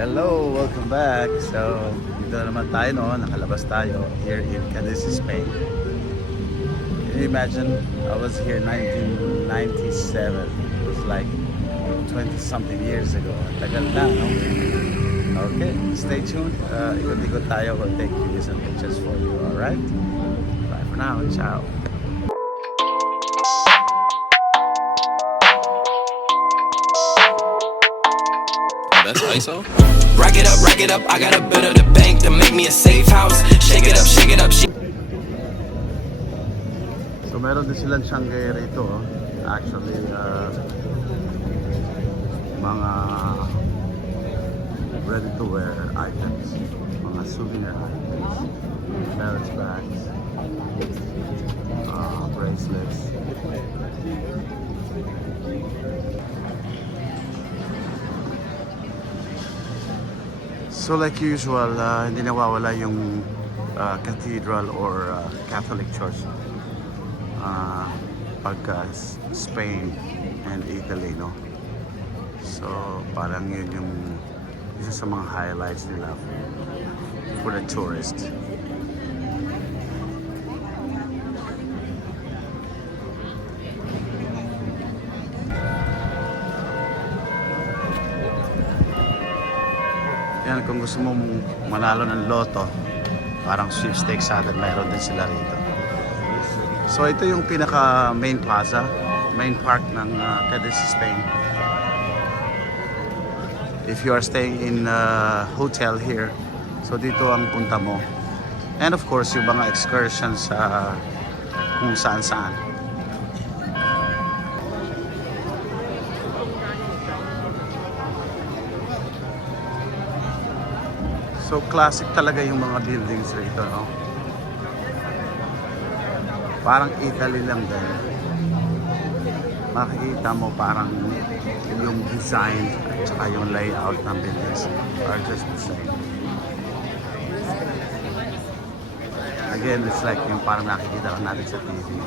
Hello, welcome back. So, dito na naman tayo noon, nakalabas tayo here in Cadiz, Spain. Can you imagine? I was here 1997. It was like 20 something years ago. Tagal na, no? Okay, stay tuned. Ikot-ikot tayo. We'll take videos and pictures for you, alright? Bye for now. Ciao. That's ISO. Rack it up, I got a bit of the bank to make me a safe house. Shake it up, shake it up. So meron din silang Shanghai rito. Actually, mga ready-to-wear items, mga souvenir items, belt bags, bracelets. So like usual, hindi nawawala yung cathedral or Catholic Church pagka Spain and Italy, no? So parang yun yung isa sa mga highlights nila for the tourist. Yan, kung gusto mo manalo ng loto, parang sweepstakes sa atin, mayroon din sila rito. So ito yung pinaka main plaza, main park ng Cadiz, Spain. If you are staying in a hotel here, so dito ang punta mo. And of course, yung mga excursions sa kung saan-saan. So classic talaga yung mga buildings rito, no? Parang Italy lang din. Makikita mo parang yung design at saka yung layout ng buildings are just the same. Again, it's like yung parang nakikita lang natin sa TV.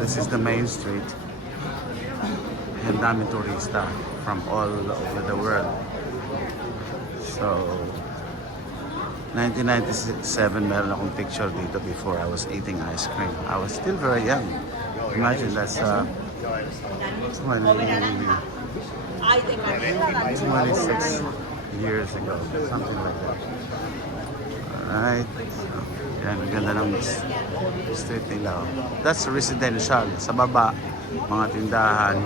This is the main street. And dami turista from all over the world. So, 1997, meron akong picture dito before I was eating ice cream. I was still very young. Imagine that's 26 years ago, something like that. Alright. Yan, ganda ng street nila. That's residential. Sa baba, mga tindahan.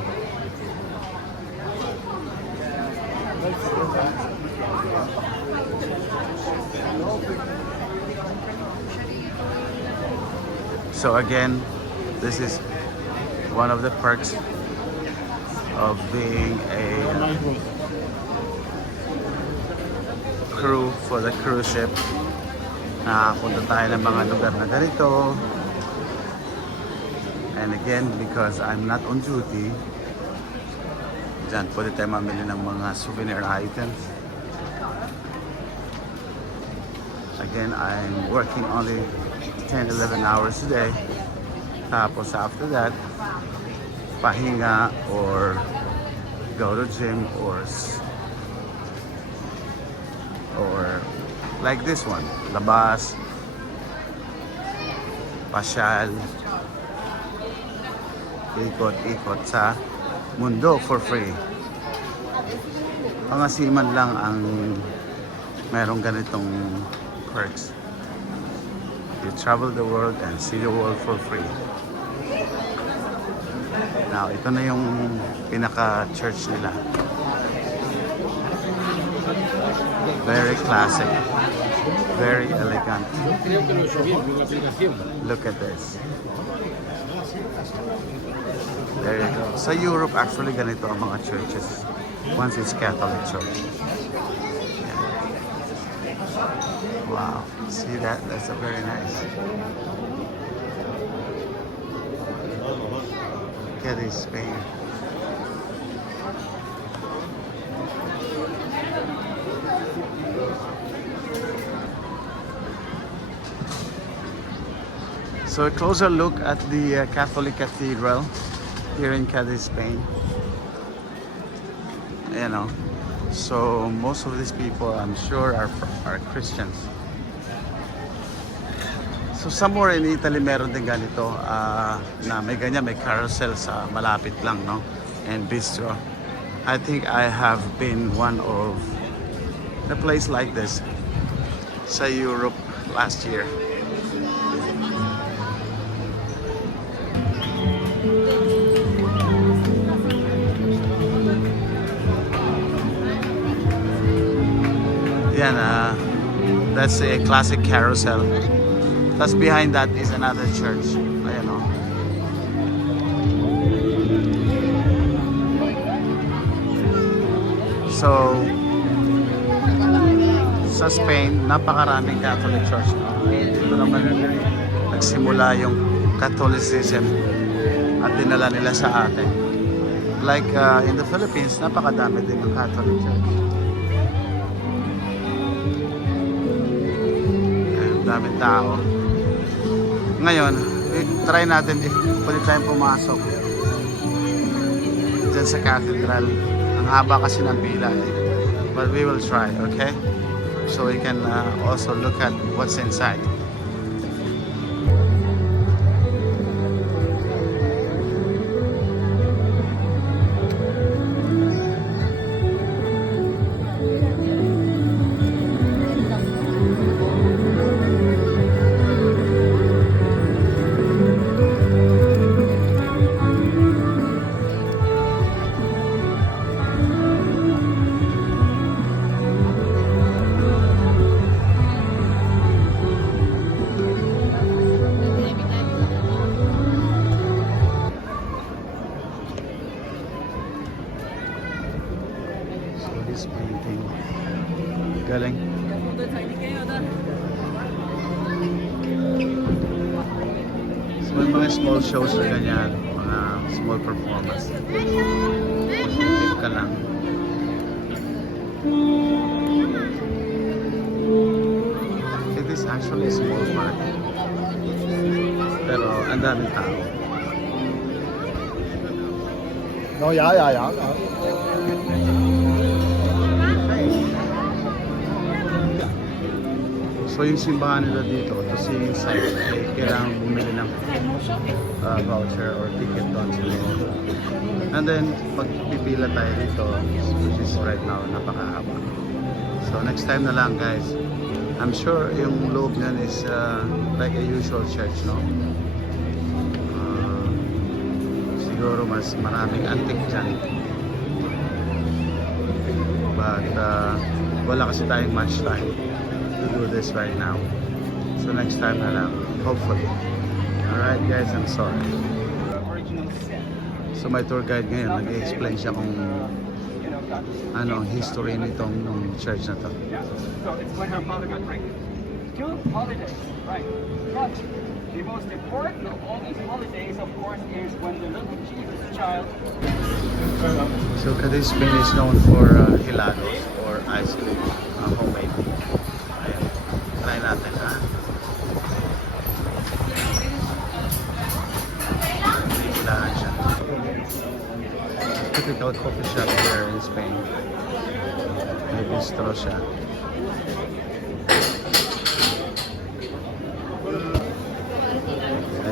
So again, this is one of the perks of being a crew for the cruise ship. Nakapunta tayo ng mga lugar na ganito. And again, because I'm not on duty, dyan pwede tayo mamili ng mga souvenir items. Again, I'm working only 10-11 hours a day. Tapos after that, pahinga or go to gym or like this one, labas, pasyal, ikot-ikot sa mundo for free. Mga seaman lang ang merong ganitong perks. You travel the world and see the world for free. Now, ito na yung pinaka-church nila. Very classic. Very elegant. Look at this. There you go. Sa Europe, actually, ganito ang mga churches. Once it's Catholic Church. Wow, see that? That's a very nice. Cadiz, Spain. So a closer look at the Catholic Cathedral here in Cadiz, Spain. you know. So most of these people, I'm sure, are Christians. So somewhere in Italy meron din ganito na may ganyan, may carousel sa malapit lang, no? And bistro. I think I have been one of the place like this sa Europe last year. Yan, that's a classic carousel. Tapos behind that is another church. Ayan o. So, sa Spain, napakaraming Catholic Church. No? Dito naman nagsimula yung Catholicism at dinala nila sa atin. Like in the Philippines, napakadami din ng Catholic Church. Ayan, daming tao. Ngayon, try natin if pwede tayong pumasok dyan sa cathedral. Ang haba kasi ng pila eh. But we will try, okay? So we can also look at what's inside. This painting. Galing. So may mga small shows na ganyan, mga small performance. Tip ka lang. It is actually a small park. Pero ang daming tao. No, ja. So yung simbahan nila dito, to see inside, eh, kailangan bumili ng voucher or ticket doon sa loob. And then, pag pipila tayo dito, which is right now, napakahaba. So next time na lang guys, I'm sure yung loob niyan is like a usual church, no? Siguro mas maraming antique dyan. But wala kasi tayong much time to do this right now. So next time na lang, hopefully. Alright guys, I'm sorry. So my tour guide ngayon, nag-explain siya kung ano, history nitong church na to. So it's when her mother got pregnant. 2 holidays, right? But the most important of all these holidays, of course, is when the little Jesus child. So Cadiz, Spain is known for helados or ice cream, homemade. Ayan. Try natin ha. Hilahan siya. Typical coffee shop here in Spain. May bistro siya.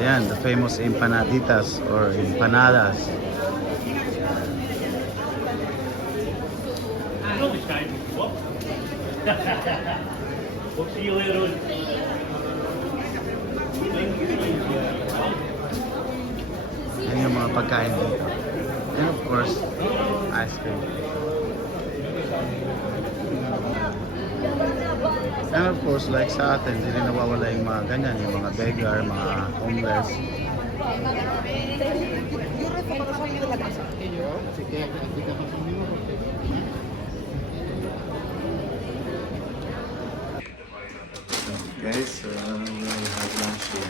Ayan, the famous empanaditas or empanadas. Yan yung mga pagkain dito. And of course, ice cream. And of course, like sa atin, hindi rin nawawala yung mga ganyan, yung mga beggar, mga homeless. Guys, we'll have lunch here.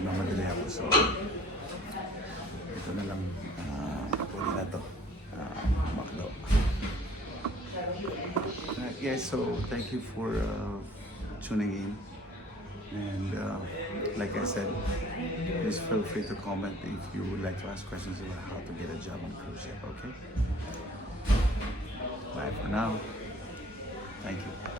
Namadali ako, so ito na lang, pwede na to, makdo. Yes, so thank you for tuning in. And like I said, please feel free to comment if you would like to ask questions about how to get a job on cruise ship, okay? Bye for now. Thank you.